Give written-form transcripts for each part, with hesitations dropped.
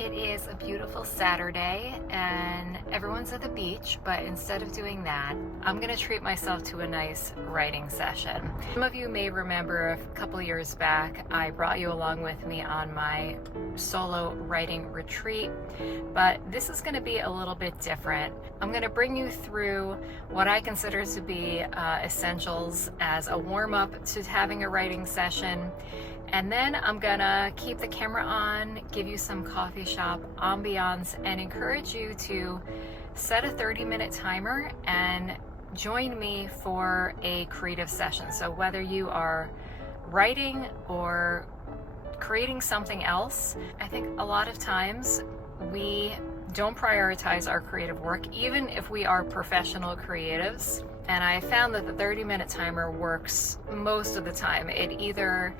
It is a beautiful Saturday and everyone's at the beach, but instead of doing that, I'm going to treat myself to a nice writing session. Some of you may remember a couple years back, I brought you along with me on my solo writing retreat, but this is going to be a little bit different. I'm going to bring you through what I consider to be essentials as a warm-up to having a writing session. And then I'm gonna keep the camera on, give you some coffee shop ambiance, and encourage you to set a 30-minute timer and join me for a creative session. So whether you are writing or creating something else, I think a lot of times we don't prioritize our creative work, even if we are professional creatives. And I found that the 30-minute timer works most of the time. It either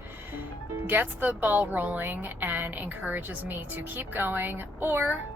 gets the ball rolling and encourages me to keep going, or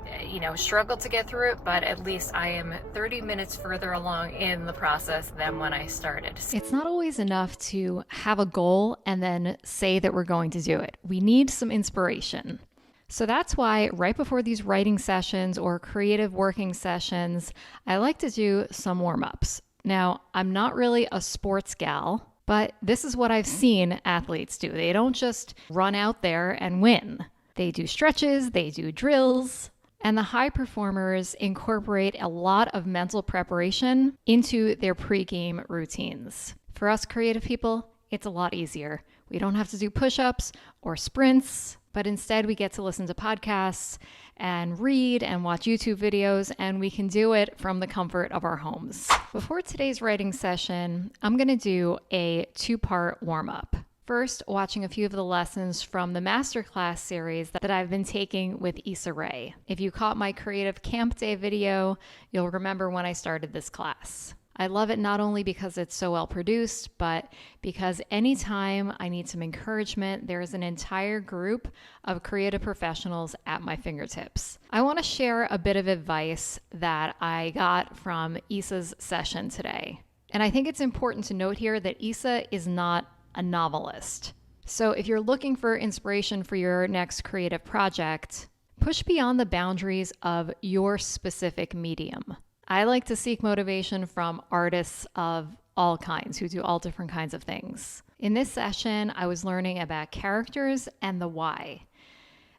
struggle to get through it, but at least I am 30 minutes further along in the process than when I started. It's not always enough to have a goal and then say that we're going to do it. We need some inspiration. So that's why right before these writing sessions or creative working sessions, I like to do some warm-ups. Now, I'm not really a sports gal, but this is what I've seen athletes do. They don't just run out there and win. They do stretches, they do drills, and the high performers incorporate a lot of mental preparation into their pregame routines. For us creative people, it's a lot easier. We don't have to do push-ups or sprints, but instead we get to listen to podcasts and read and watch YouTube videos, and we can do it from the comfort of our homes. Before today's writing session, I'm going to do a two-part warm-up. First, watching a few of the lessons from the masterclass series that I've been taking with Issa Rae. If you caught my Creative Camp Day video, you'll remember when I started this class. I love it not only because it's so well produced, but because anytime I need some encouragement, there is an entire group of creative professionals at my fingertips. I want to share a bit of advice that I got from Issa's session today. And I think it's important to note here that Issa is not a novelist. So if you're looking for inspiration for your next creative project, push beyond the boundaries of your specific medium. I like to seek motivation from artists of all kinds who do all different kinds of things. In this session, I was learning about characters and the why.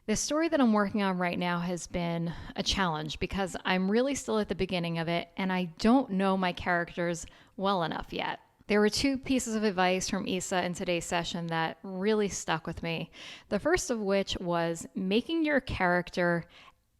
The story that I'm working on right now has been a challenge because I'm really still at the beginning of it and I don't know my characters well enough yet. There were two pieces of advice from Issa in today's session that really stuck with me. The first of which was making your character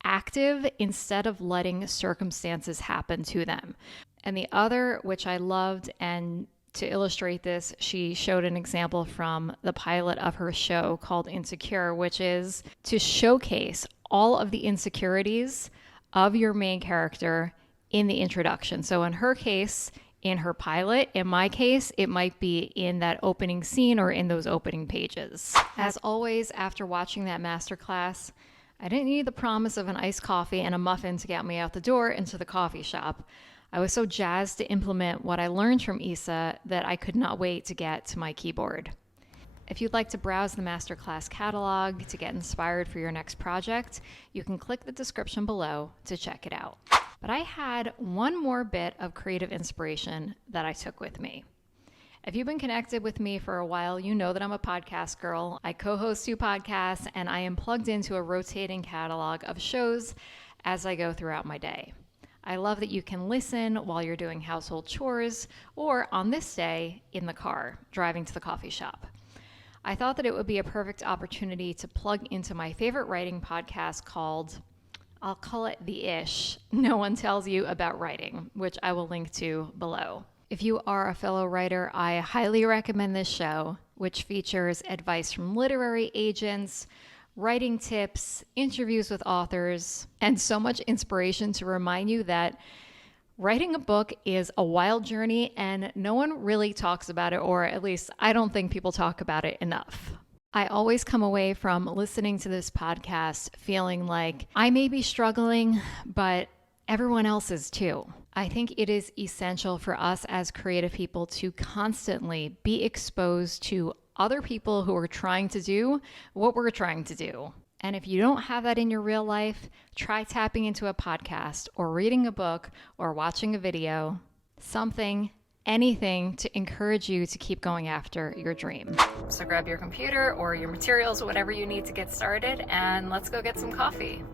active instead of letting circumstances happen to them. And the other, which I loved, and to illustrate this, she showed an example from the pilot of her show called Insecure, which is to showcase all of the insecurities of your main character in the introduction. So in her case, in her pilot, in my case, it might be in that opening scene or in those opening pages. As always, after watching that masterclass, I didn't need the promise of an iced coffee and a muffin to get me out the door into the coffee shop. I was so jazzed to implement what I learned from Issa that I could not wait to get to my keyboard. If you'd like to browse the masterclass catalog to get inspired for your next project, you can click the description below to check it out. But I had one more bit of creative inspiration that I took with me. If you've been connected with me for a while, you know that I'm a podcast girl. I co-host 2 podcasts, and I am plugged into a rotating catalog of shows as I go throughout my day. I love that you can listen while you're doing household chores or on this day in the car, driving to the coffee shop. I thought that it would be a perfect opportunity to plug into my favorite writing podcast called, I'll call it The Ish, No One Tells You About Writing, which I will link to below. If you are a fellow writer, I highly recommend this show, which features advice from literary agents, writing tips, interviews with authors, and so much inspiration to remind you that writing a book is a wild journey and no one really talks about it, or at least I don't think people talk about it enough. I always come away from listening to this podcast feeling like I may be struggling, but everyone else is too. I think it is essential for us as creative people to constantly be exposed to other people who are trying to do what we're trying to do. And if you don't have that in your real life, try tapping into a podcast or reading a book or watching a video, something, anything to encourage you to keep going after your dream. So grab your computer or your materials, whatever you need to get started, and let's go get some coffee.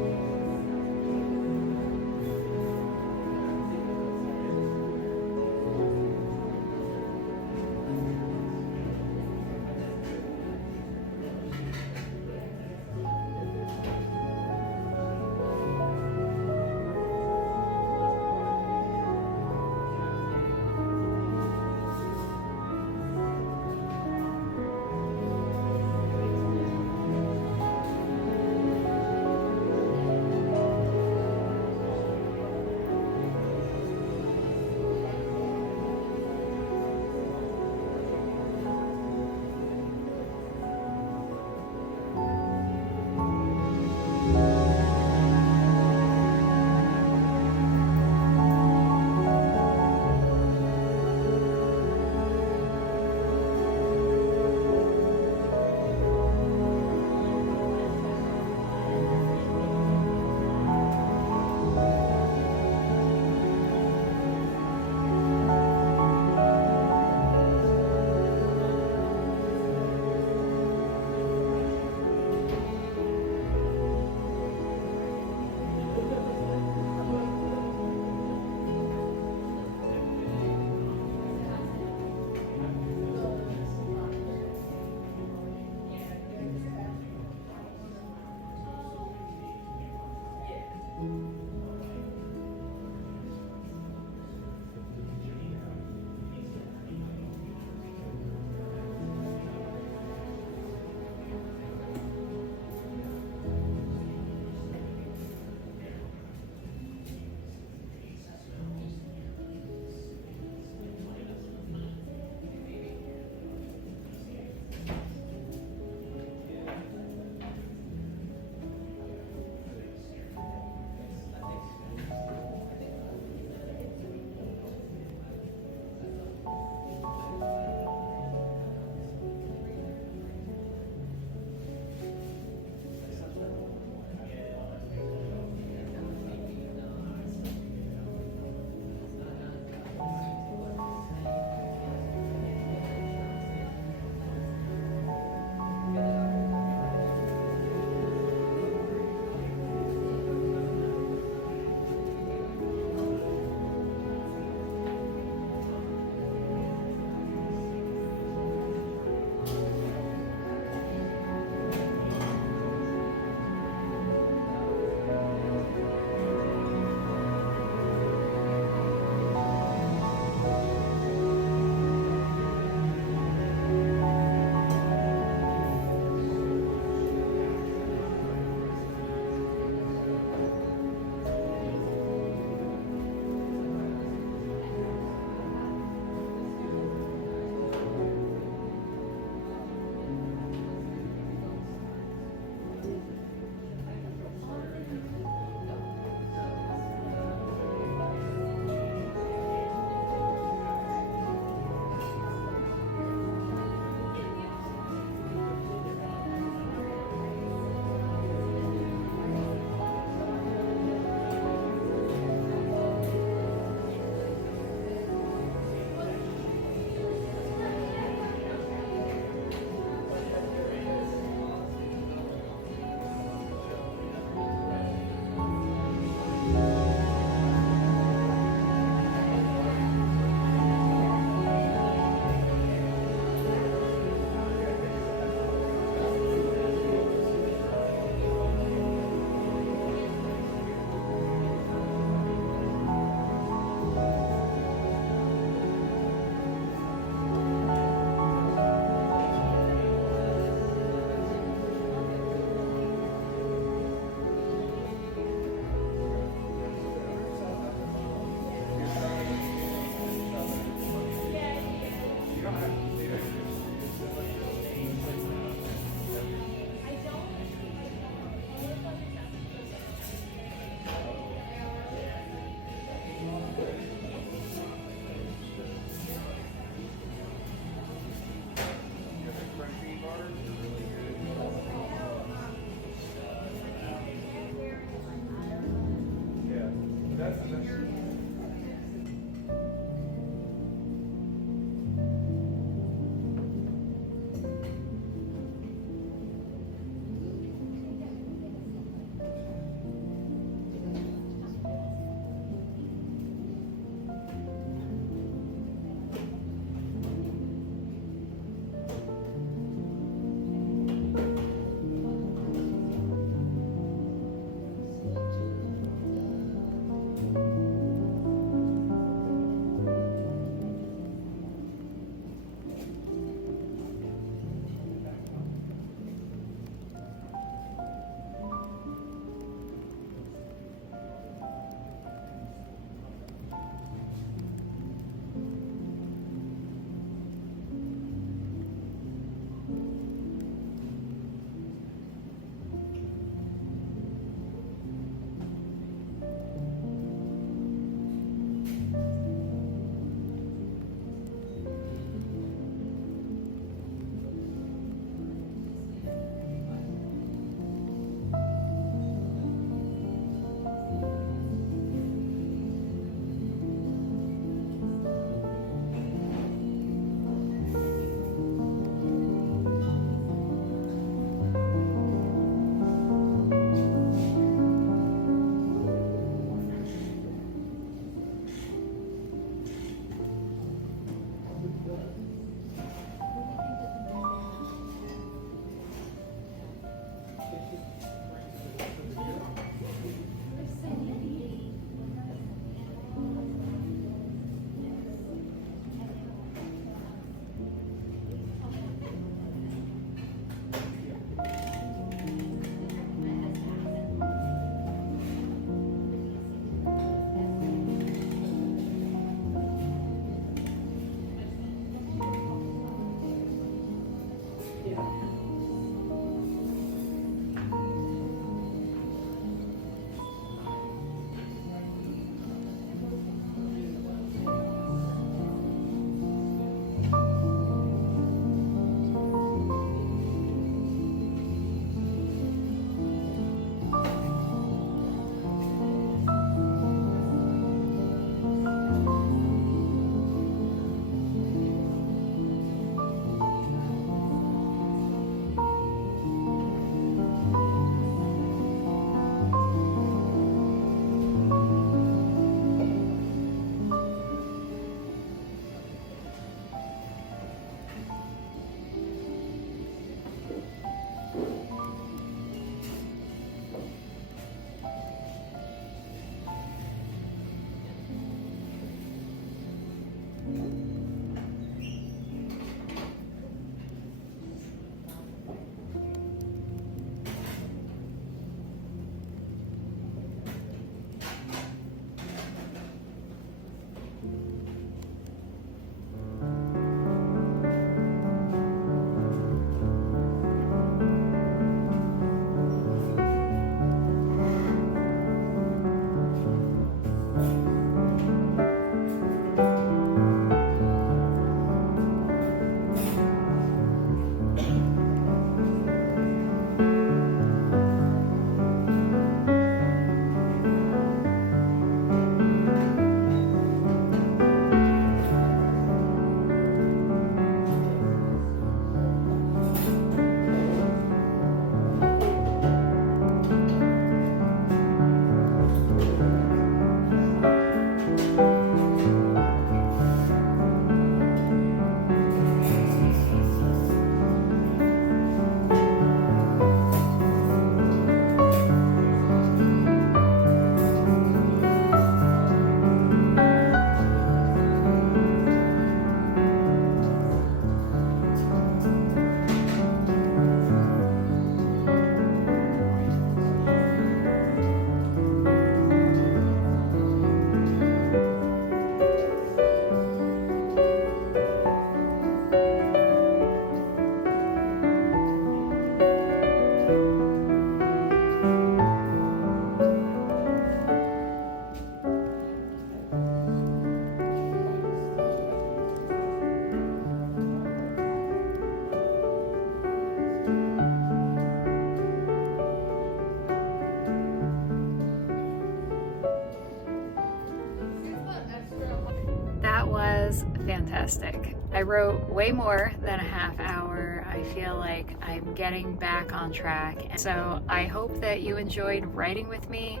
was fantastic. I wrote way more than a half hour. I feel like I'm getting back on track. So I hope that you enjoyed writing with me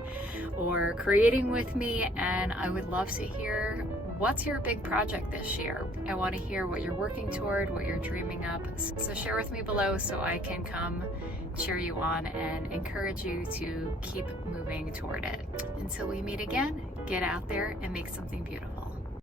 or creating with me, and I would love to hear what's your big project this year. I want to hear what you're working toward, what you're dreaming up. So share with me below so I can come cheer you on and encourage you to keep moving toward it. Until we meet again, get out there and make something beautiful.